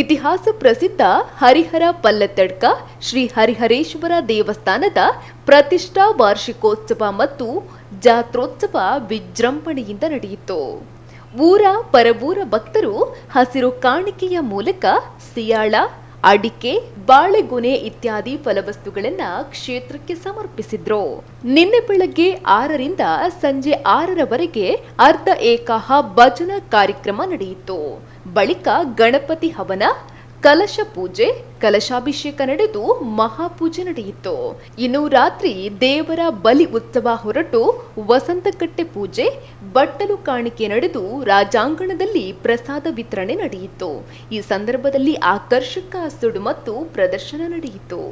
ಇತಿಹಾಸ ಪ್ರಸಿದ್ಧ ಹರಿಹರ ಪಲ್ಲತ್ತಡ್ಕ ಶ್ರೀ ಹರಿಹರೇಶ್ವರ ದೇವಸ್ಥಾನದ ಪ್ರತಿಷ್ಠಾ ವಾರ್ಷಿಕೋತ್ಸವ ಮತ್ತು ಜಾತ್ರೋತ್ಸವ ವಿಜೃಂಭಣೆಯಿಂದ ನಡೆಯಿತು. ಊರ ಪರವೂರ ಭಕ್ತರು ಹಸಿರು ಕಾಣಿಕೆಯ ಮೂಲಕ ಸಿಯಾಳ, ಅಡಿಕೆ, ಬಾಳೆಗೊನೆ ಇತ್ಯಾದಿ ಫಲವಸ್ತುಗಳನ್ನು ಕ್ಷೇತ್ರಕ್ಕೆ ಸಮರ್ಪಿಸಿದ್ರು. ನಿನ್ನೆ ಬೆಳಗ್ಗೆ 6ರಿಂದ ಸಂಜೆ 6ರವರೆಗೆ ಅರ್ಧ ಏಕಾಹ ಭಜನಾ ಕಾರ್ಯಕ್ರಮ ನಡೆಯಿತು. ಬಳಿಕ ಗಣಪತಿ ಹವನ, ಕಲಶ ಪೂಜೆ, ಕಲಶಾಭಿಷೇಕ ನಡೆದು ಮಹಾಪೂಜೆ ನಡೆಯಿತು. ಇನ್ನು ರಾತ್ರಿ ದೇವರ ಬಲಿ ಉತ್ಸವ ಹೊರಟು ವಸಂತಕಟ್ಟೆ ಪೂಜೆ, ಬಟ್ಟಲು ಕಾಣಿಕೆ ನಡೆದು ರಾಜಾಂಗಣದಲ್ಲಿ ಪ್ರಸಾದ ವಿತರಣೆ ನಡೆಯಿತು. ಈ ಸಂದರ್ಭದಲ್ಲಿ ಆಕರ್ಷಕ ಸುಡುಮದ್ದು ಪ್ರದರ್ಶನ ನಡೆಯಿತು.